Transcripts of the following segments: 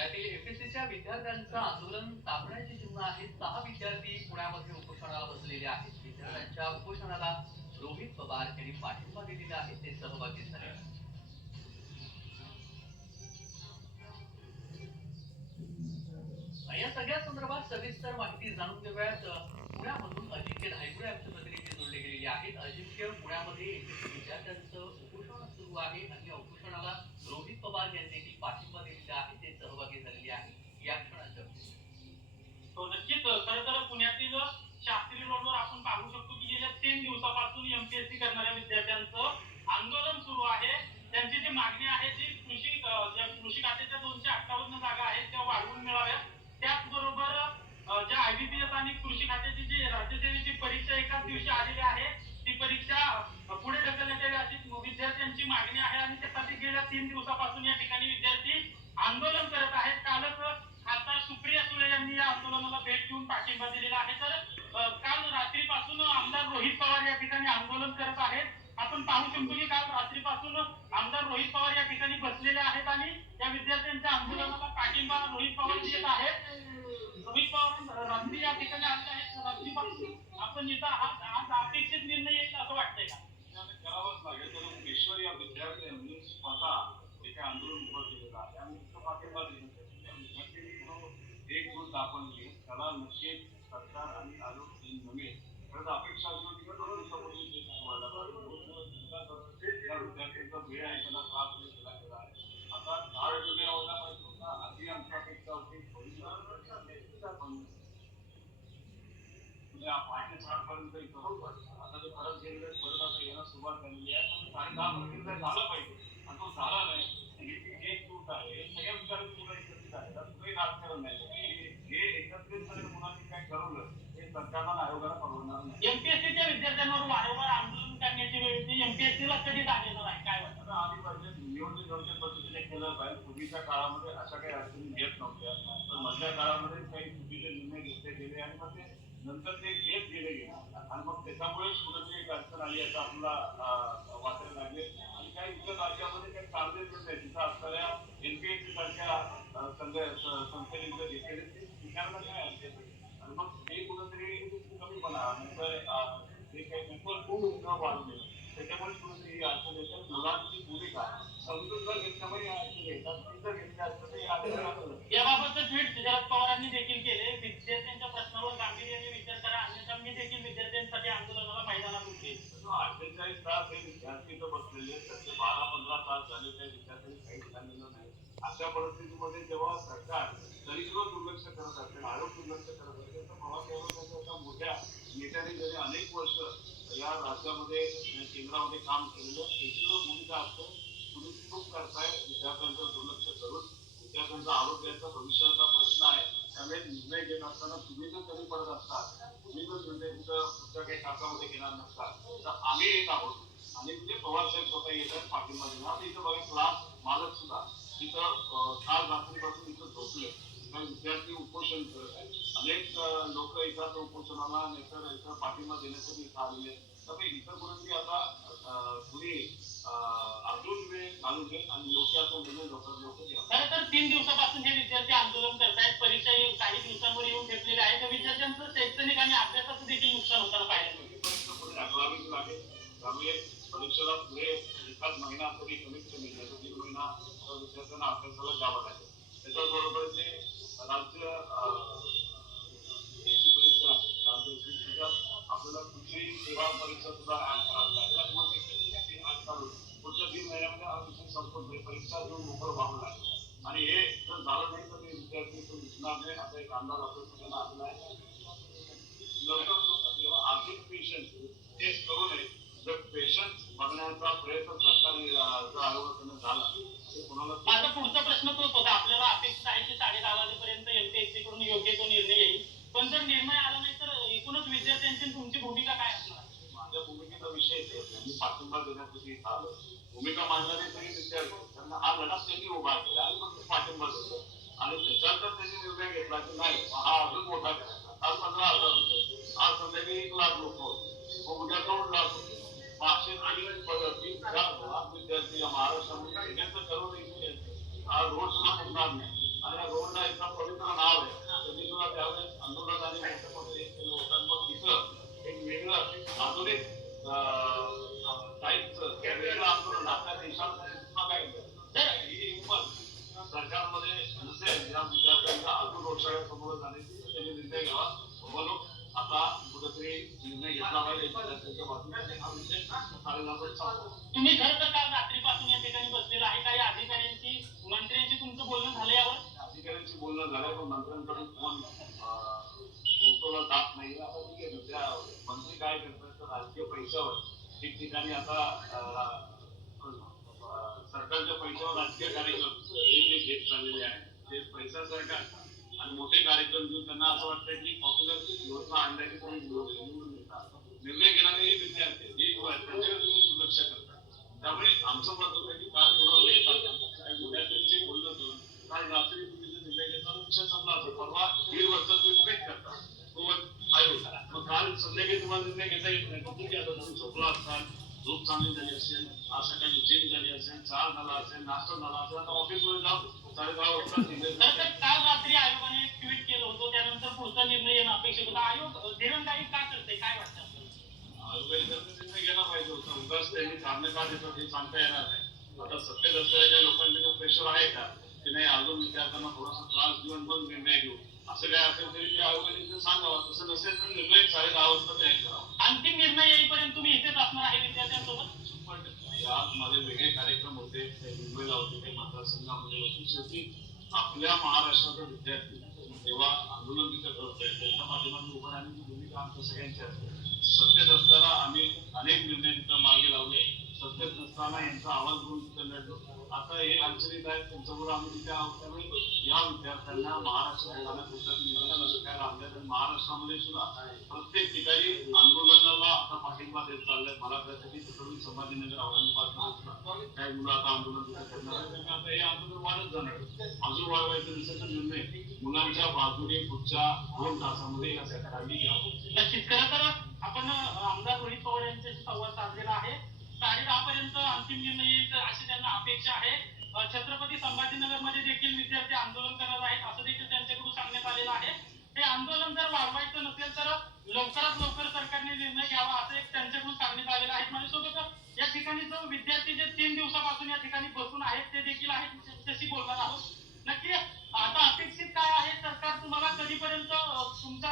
पुण्यातील एमपीएससीच्या विद्यार्थ्यांचं आंदोलन तापण्याची चिन्ह आहेत. 6 विद्यार्थी पुण्यामध्ये उपोषणाला बसलेले आहेत. विद्यार्थ्यांच्या उपोषणाला रोहित पवार यांनी पाठिंबा दिलेला आहे. ते सहभागी झाले. या सगळ्या संदर्भात सविस्तर माहिती जाणून घेऊयात. पुण्यामधून अजिंक्य धायगुडे आमचे प्रतिनिधी जोडले गेलेले आहेत. अजिंक्य, पुण्यामध्ये एमपीएससी विद्यार्थ्यांचं उपोषण सुरू आहे आणि या उपोषणाला रोहित पवार यांनी देखील पाठिंबा दिलेला आहे. ते सहभागी झालेले आहेत या क्षणाच्या. तो नक्कीच खरं तर पुण्यातील शास्त्री रोडवर आपण पाहू शकतो की गेल्या 3 दिवसापासून एमपीएससी करणाऱ्या विद्यार्थ्यांचं आंदोलन सुरू आहे. त्यांची जी मागणी आहे ती कृषी खात्याच्या 258 जागा आहेत त्या वाढवून मिळाव्यात. त्याचबरोबर ज्या आयबीपीएस आणि कृषी खात्याची जी राज्यसेवेची परीक्षा एकाच दिवशी आलेली आहे ती परीक्षा पुढे ढकलण्यात यावी अशी विद्यार्थ्यांची मागणी आहे आणि त्यासाठी गेल्या 3 दिवसापासून या ठिकाणी विद्यार्थी आंदोलन करत आहेत. कालच खासदार सुप्रिया सुळे यांनी या आंदोलनाला भेट देऊन पाठिंबा दिलेला आहे. तर काल रात्रीपासून आमदार रोहित पवार या ठिकाणी आंदोलन करत आहेत. आपण पाहू शकतो की काल रात्रीपासून आमदार रोहित पवार या ठिकाणी बसलेले आहेत आणि या विद्यार्थ्यांच्या आंदोलनाला पाठिंबा रोहित पवार देत आहेत. रोहित पवार रात्री या ठिकाणी आले आहेत. रात्रीपासून आपण इथं आज अपेक्षित निर्णय येईल असं वाटतंय का? करावंच लागेल. कारण ईश्वर या विद्यार्थ्यांनी स्वतः एका आंदोलन उभं केलेलं आहे आणि इतकं पाठिंबा देण्यासाठी त्या विद्यार्थ्यांनी एक गोष्ट दाखवली त्याला नक्कीच सरकार आणि आरोग्य नव्हे खरंच अपेक्षा अशी होती की 2 दिवसापूर्वी या विद्यार्थ्यांचा वेळ आहे त्याला त्रास केला गेला आहे. आता 4 जुलै व्हायला पाहिजे होता आधी आमची अपेक्षा होती पर्यंत इथं आता ते परत गेलेले परत आता येणं सुरुवात झालेली आहे. पण 10:30 झाला पाहिजे आणि तो झाला नाही. ही एक चूक आहे. सगळ्या विचारांची मुलं एकत्रित आहेत. कुठेही राजकारण नाही. हे एकत्रितपणे मुलांनी काय ठरवलं हे सरकारला आयोगाला परवडणार नाही. एमपीएससीच्या विद्यार्थ्यांवर वारंवार आंदोलन करण्याची वेळ ती एमपीएससीला कधी झालेलं नाही काय वाटतं? आली पाहिजे. निवडणूक योग्य पद्धतीने केलं पाहिजे. पूर्वीच्या काळामध्ये अशा काही अडचणी येत नव्हत्या. पण मधल्या काळामध्ये काही चुकीचे निर्णय घेतले गेले आणि मग ते नंतर ते घेत गेले आणि मग त्याच्यामुळेच कुठेतरी एक अडचण आली असं आपल्याला वाटायला लागले. आणि काही इतर राज्यामध्ये काही चांगले निर्णय तिथं असणाऱ्या एमपीएससी सारख्या संस्थेने जर घेतलेले ते स्वीकारला काय अडचण आणि मग हे कुठेतरी कमीपणा नंतर जे काही खूप वाढले त्याच्यामुळे कुठेतरी ही अडचण येते. मुलांची भूमिका समजून जर घेतल्यामुळे अडचण येतात ती जर घेतली असतं तर याबाबतचं ट्विट शरद पवारांनी देखील केले. विद्यार्थ्यांच्या प्रश्नावर गांभीर्याने विचार करा अन्यथा मी देखील विद्यार्थ्यांसाठी आंदोलनाला मैदानात उतरेल. 48 तास हे विद्यार्थी इथं बसलेले त्याचे 12-15 तास झाले त्या विद्यार्थ्यांनी काहीच झालेलं नाही. अशा परिस्थितीमध्ये जेव्हा सरकार तरी सुद्धा दुर्लक्ष करत असेल आयोग दुर्लक्ष करत असेल तर मला एका मोठ्या नेत्याने गेले अनेक वर्ष या राज्यामध्ये केंद्रामध्ये काम केलेलं त्याची भूमिका असतं. तुम्ही चूक करताय विद्यार्थ्यांचं दुर्लक्ष करून विद्यार्थ्यांचा आरोग्याचा भविष्याचा प्रश्न आहे त्यामुळे निर्णय घेत असताना तुम्ही जर कमी पडत असतात तुम्ही जर निर्णय तुमच्या काही शाखामध्ये घेणार नसतात तर आम्ही येत आहोत आणि म्हणजे पवार साहेब स्वतः येतात पाठिंबा देणार. इथं बघा क्लास मालक सुद्धा इथं काल रात्रीपासून इथं झोपले विद्यार्थी उपोषण करत आहेत. अनेक लोक इथं उपोषणाला नेतर इथं पाठिंबा देण्यासाठी इथं आलेले त्यामुळे इतर कुठेतरी आता पुढे अजून वेळ घालून घे आणि लोक खरं तर 3 दिवसापासून हे विद्यार्थी आंदोलन करतायत. परीक्षा काही दिवसांवर येऊन ठेपलेल्या आहे. त्या विद्यार्थ्यांचं शैक्षणिक आणि अभ्यासाचं देखील नुकसान होताना पाहिजे. पुढे अकरावीच लागेल त्यामुळे परीक्षेला पुढे एखाद महिना तरी कमीत कमी 3 महिना विद्यार्थ्यांना अभ्यासाला द्यावा लागेल. त्याच्याबरोबर जे राज्य याची परीक्षा आपल्याला कुठली सेवा परीक्षा सुद्धा पुढच्या 3 महिन्यामध्ये हा विषय संपत परीक्षा देऊन मोकळं व्हावं लागेल आणि हे जर झालं नाही तर ते विद्यार्थी तो दिसणार नाही. आता एक अंदाज आपण आलेला आहे. लवकर जेव्हा आर्थिक पेशंट टेस्ट करू नये जर पेशंट बघण्याचा प्रयत्न सरकारने जर आरोग्यानं झाला ते कोणाला. माझा पुढचा प्रश्न तोच होता. आपल्याला अपेक्षित आहे की 10:30 वाजेपर्यंत एमपीएससी कडून योग्य तो निर्णय येईल पण जर निर्णय आला नाही तर एकूणच विद्यार्थ्यांची तुमची भूमिका काय असणार? माझ्या भूमिकेचा विषय मी पाठिंबा देण्यासाठी आलो. भूमिका मांडणारे सगळे विद्यार्थी त्यांना हा लढा त्यांनी उभा केला आणि मग पाठिंबा देतो आणि त्याच्यानंतर त्यांनी निर्णय घेतला की नाही हा अजून मोठा करायचा. आज 15,000 होते आज संध्याकाळी 1 लाख लोक होते मग उद्या 2 लाख होते. मागचे विद्यार्थी या महाराष्ट्रामध्ये ठरवलं हा रोड सुद्धा होणार नाही आणि पुन्हा इतका पवित्र नाव आहे त्यांनी सुद्धा त्यावेळेस आंदोलनात आणि मोठ्यामध्ये हे केलं होतं. मग तिथं एक वेगळं आधुनिक टाईपचं वेगळं आंदोलन आपल्या देशामध्ये पुन्हा काय केलं ही पण सरकारमध्ये नसेल या विद्यार्थ्यांच्या अजून रोषाळ्यासमोर जाण्याची त्यांनी निर्णय घ्यावा म्हणून आता कुठेतरी निर्णय घेतला पाहिजे विद्यार्थ्यांच्या बाजूने हा विषय चालेला पण सांगतो. तुम्ही खरं तर काल रात्रीपासून या ठिकाणी बसलेला आहे. काही अधिकाऱ्यांची मंत्र्यांशी तुमचं बोलणं झालं यावर? अधिकाऱ्यांशी बोलणं झालंय पण मंत्र्यांकडून फोन पोहोचवला जात नाही. आता ठीक आहे त्या मंत्री काय करतात तर राजकीय पैशावर ठिकठिकाणी आता सरकारच्या पैशावर राजकीय कार्यक्रम हे घेत चाललेले आहेत. ते पैसा सरकार आणि मोठे कार्यक्रम घेऊन त्यांना असं वाटतं की पॉप्युलर योजना आणण्याची कोणी निवडून देतात. निर्णय घेणारे हे विद्यार्थी हे त्यांच्याकडे दुर्लक्ष करतात. त्यामुळे आमचं मत होतं की काल थोडा वेळ काढला विद्यार्थ्यांची बोलणं करून काल रात्री तुम्ही जे निर्णय घेतला तो विषय संपला असतो. परवा 1.5 वर्ष तुम्ही वेट करता तो आयोग. मग काल संध्याकाळी तुम्हाला निर्णय घेता येत नाही. तुम्ही आता तुम्ही झोपला असताल, झोप चांगली झाली असेल, आज सकाळी जिम झाली असेल, चहा झाला असेल, नाश्ता झाला असेल, आता ऑफिसमध्ये जाऊन 10:30 वाजता निर्णय काल रात्री आयोगाने एक ट्विट केलं होतं त्यानंतर पुढचा निर्णय येणं अपेक्षित होता. आयोग दिरंगाई का करते काय वाटतं? आयोगाने निर्णय घ्यायला पाहिजे होता. उगाच त्यांनी कारणं का देतात हे सांगता येणार नाही. आता सत्तेत असलेल्या लोकांचे प्रेशर आहे का की नाही अजून विद्यार्थ्यांना थोडासा त्रास देऊन मग निर्णय घेऊ असं काय असेल तरी ते आयोगाने सांगावं. तसं नसेल तर निर्णय 10:30 वाजता जाहीर करावा. अंतिम निर्णय येईपर्यंत तुम्ही इथेच असणार आहे विद्यार्थ्यांसोबत? यात माझे वेगळे कार्यक्रम होते ते मुंबईला होते ते मतदारसंघामध्ये होते. शेवटी आपल्या महाराष्ट्राचा विद्यार्थी जेव्हा आंदोलन तिथं करतोय त्यांच्या माध्यमातून उभं राहण्याची भूमिका आमच्या सगळ्यांची असते. सत्तेत असताना आम्ही अनेक निर्णय तिथं मागे लावले. सत्तेत नसताना यांचा आवाज घेऊन तिथं लढलो. आता हे अडचणीत आहेत त्यांच्यामुळे आम्ही तिथे आहोत. त्यामुळे या विद्यार्थ्यांना महाराष्ट्रात शिकायला आणल्यात आणि महाराष्ट्रामध्ये सुद्धा प्रत्येक ठिकाणी आंदोलनाला आता पाठिंबा देत चाललाय. मला कळतं की छत्रपती संभाजीनगर औरंगाबाद काही मुलं आता आंदोलन तिथे करणार आहेत. त्यामुळे आता हे आंदोलन वाढत जाणार. अजून वाढवायचं दिवसाचा निर्णय मुलांच्या बाजूने पुढच्या 2 तासामध्ये या सरकारने घ्यावा. नक्कीच. खरं तर आपण आमदार रोहित पवार यांच्याशी संवाद साधलेला आहे. 10:30 पर्यंत अंतिम निर्णय येईल अशी त्यांना अपेक्षा आहे. छत्रपती संभाजीनगर मध्ये देखील विद्यार्थी आंदोलन करणार आहेत असं देखील त्यांच्याकडून सांगण्यात आलेलं आहे. हे आंदोलन जर वाढवायचं नसेल तर लवकरात लवकर सरकारने निर्णय घ्यावा असं एक त्यांच्याकडून सांगण्यात आलेलं आहे. माझ्यासोबत या ठिकाणी जो विद्यार्थी जे 3 दिवसापासून या ठिकाणी बसून आहेत ते देखील आहेत. त्यांच्याशी बोलणार आहोत. नक्की आता अपेक्षित काय आहे? सरकार तुम्हाला कधीपर्यंत तुमचा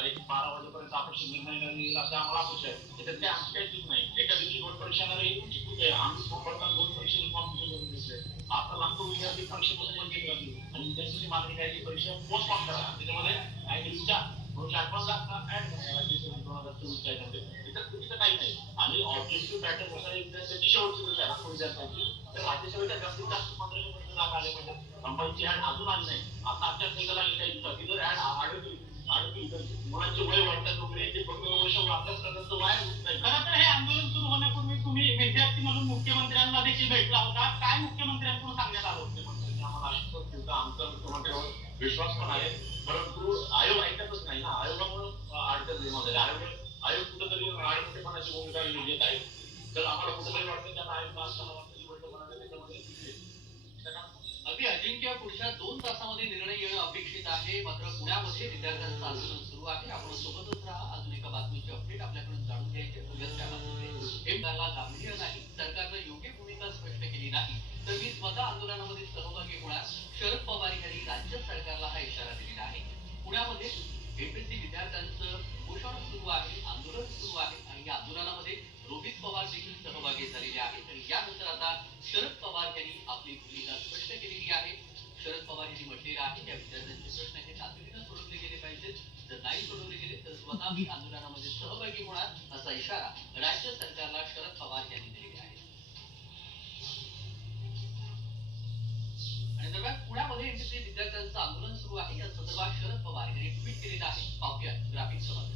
एक 12 वाजेपर्यंत अपेक्षित निर्णय येईल असं आम्हाला अपेक्षा आहे. त्याच्यात काही आमची काही चूक नाही. एका दिवशी बोर्ड परीक्षा तुमची चूक आहे. आम्ही बोर्ड परीक्षेला फॉर्म भरून घेतले. आता लागतो विद्यार्थी परीक्षेपासून वंचित राहतील आणि त्याची मागणी काय की परीक्षा पोस्टपोन करा. त्याच्यामध्ये ऍडमिशनच्या 2-4 लाख ऍड करा 2024 च्या मध्ये. तिथं काही नाही आणि ऑब्जेक्टिव्ह पॅटर्न नुसार विद्यार्थ्यांची शेवटची परीक्षा आहे विद्यार्थ्यांची. तर राज्यसभेच्या जास्तीत जास्त 15% जागा आले पाहिजे. कंपनीची ऍड अजून आली नाही. आता आजच्या निघाला काही दिवसात तिथं ऍड आढळतील. मुलांचे वय वाढतात वगैरे ते फक्त वर्ष अभ्यास करण्याचं वाया होत नाही. खरं तर हे आंदोलन सुरू होण्यापूर्वी तुम्ही विद्यार्थी म्हणून मुख्यमंत्र्यांना देखील भेटला होता. काय मुख्यमंत्र्यांकडून सांगण्यात आलं होतं? मुख्यमंत्र्यांनी आम्हाला आश्वासन दिलं. आमचा मुख्यमंत्र्यांवर विश्वास पण आहे. परंतु आयोग ऐकतच नाही ना. आयोगामुळे अडचण निर्माण झाली. आयोग कुठेतरी राजकारणाची भूमिका घेत आहे. तर आम्हाला कुठेतरी वाटतं त्यांना आयोग असताना वाटतं की वर्तमानाने त्याच्यामध्ये अगदी अजिंक्य पुढच्या 2 तासामध्ये निर्णय येणं अपेक्षित आहे. मात्र पुण्यामध्ये विद्यार्थ्यांचं आंदोलन सुरू आहे. आपण सोबतच राहा. अजून एका बातमीची अपडेट आपल्याकडून जाणून घ्यायचे. त्याला गांभीर्य नाही. सरकारनं योग्य भूमिका स्पष्ट केली नाही तर मी स्वतः आंदोलनामध्ये सहभागी होणार. शरद पवार यांनी राज्य सरकारला हा इशारा दिलेला आहे. पुण्यामध्ये एमपीएससी विद्यार्थ्यांचं उपोषण सुरू आहे, आंदोलन सुरू आहे आणि या आंदोलनामध्ये रोहित पवार देखील सहभागी झालेले आहेत. आणि यानंतर आता शरद पवार यांनी आपली भूमिका स्पष्ट केलेली आहे. शरद पवार यांनी म्हटलेलं आहे या विद्यार्थ्यांचे प्रश्न हे तातडीनं सोडवले गेले पाहिजेत. जर नाही सोडवले गेले तर स्वतः मी आंदोलनामध्ये सहभागी होणार असा इशारा राज्य सरकारला शरद पवार यांनी दिलेला आहे. आणि दरम्यान पुण्यामध्ये एमपीएससी विद्यार्थ्यांचं आंदोलन सुरू आहे. या संदर्भात शरद पवार यांनी ट्विट केलेलं आहे. पाहूया ग्राफिक समाज.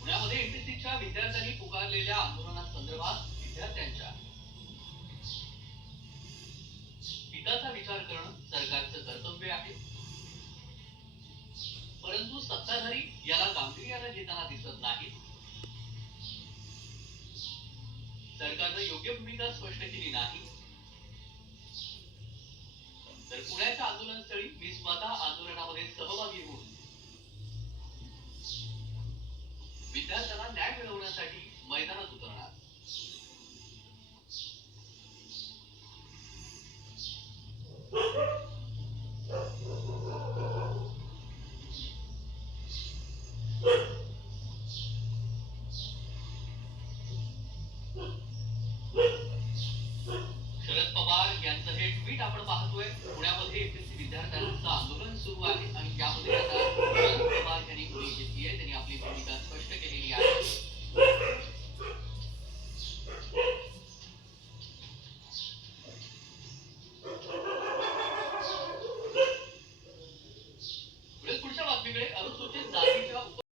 पुण्यामध्ये एमपीएससीच्या विद्यार्थ्यांनी पुकारलेल्या आंदोलनासंदर्भात विद्यार्थ्यांच्या हिताचा विचार करणं सरकारचं कर्तव्य आहे. परंतु सत्ताधारी याला गांभीर्यानं घेताना दिसत नाहीत. सरकारनं योग्य भूमिका स्पष्ट केली नाही. तर पुण्याच्या आंदोलनस्थळी मी स्वतः आंदोलनामध्ये सहभागी होऊन विद्यार्थ्यांना न्याय मिळवण्यासाठी मैदानात उतरणार. शरद पवार यांचं हे ट्विट आपण पाहतोय. पुण्यामध्ये एसएससी विद्यार्थ्यांचं आंदोलन सुरू आहे आणि या